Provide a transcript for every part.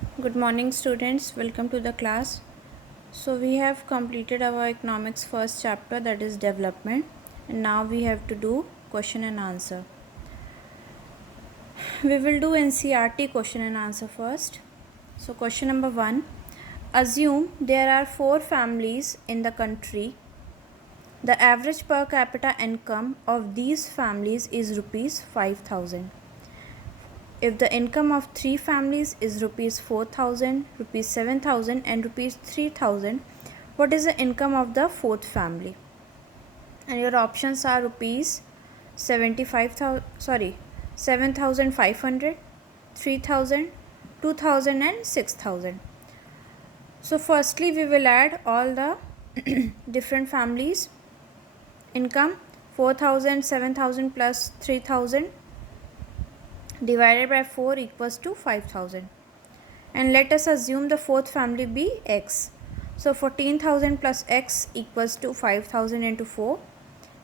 Good morning, students. Welcome to the class. So, we have completed our economics first chapter, that is development, and now we have to do question and answer. We will do NCERT question and answer first. So, question number 1, assume there are 4 families in the country. The average per capita income of these families is rupees 5,000. If the income of 3 families is rupees 4,000, rupees 7,000 and rupees 3,000, what is the income of the 4th family? And your options are rupees 7,500, 3,000, 2,000 and 6,000. So firstly we will add all the different families income. 4,000, 7,000 plus 3,000 divided by 4 equals to 5,000, and let us assume the 4th family be x. So 14,000 plus x equals to 5,000 into 4,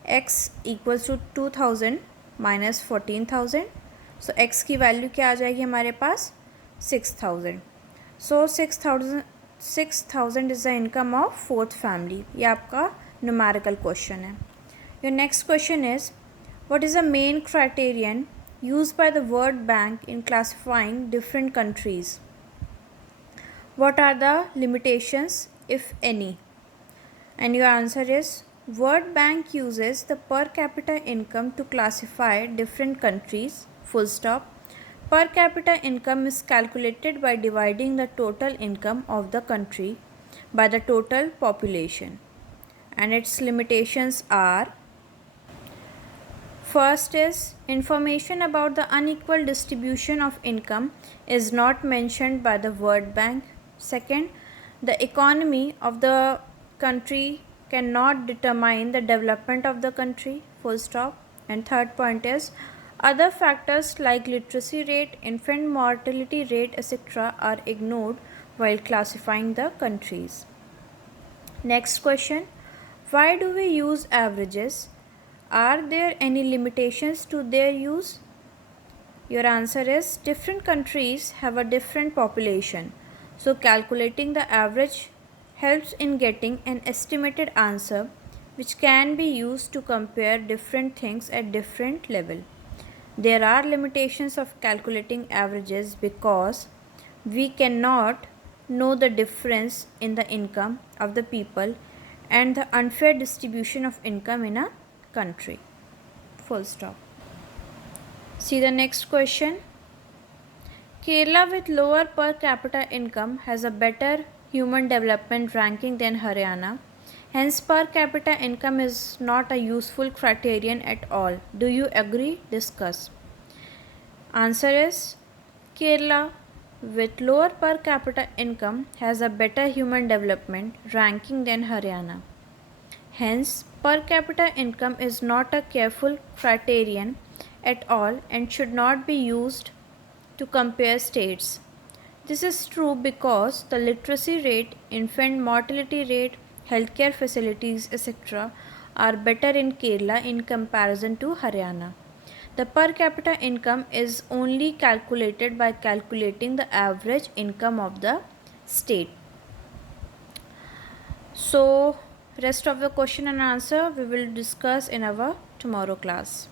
x equals to 2,000 minus 14,000. So x की value क्या आ जाएगी हमारे पास 6,000. So 6,000 is the income of 4th family. ये आपका numerical question है. Your next question is, what is the main criterion used by the World Bank in classifying different countries? What are the limitations, if any? And your answer is, World Bank uses the per capita income to classify different countries, full stop. Per capita income is calculated by dividing the total income of the country by the total population. And its limitations are, first is, information about the unequal distribution of income is not mentioned by the World Bank. Second, the economy of the country cannot determine the development of the country, full stop. And third point is, other factors like literacy rate, infant mortality rate, etc. are ignored while classifying the countries. Next question, why do we use averages? Are there any limitations to their use? Your answer is, different countries have a different population. So calculating the average helps in getting an estimated answer which can be used to compare different things at different level. There are limitations of calculating averages because we cannot know the difference in the income of the people and the unfair distribution of income in a country. Full stop. See the next question. Kerala with lower per capita income has a better human development ranking than Haryana. Hence, per capita income is not a useful criterion at all. Do you agree? Discuss. Answer is, Kerala with lower per capita income has a better human development ranking than Haryana. Hence, per capita income is not a careful criterion at all and should not be used to compare states. This is true because the literacy rate, infant mortality rate, healthcare facilities, etc. are better in Kerala in comparison to Haryana. The per capita income is only calculated by calculating the average income of the state. So, rest of the question and answer we will discuss in our tomorrow class.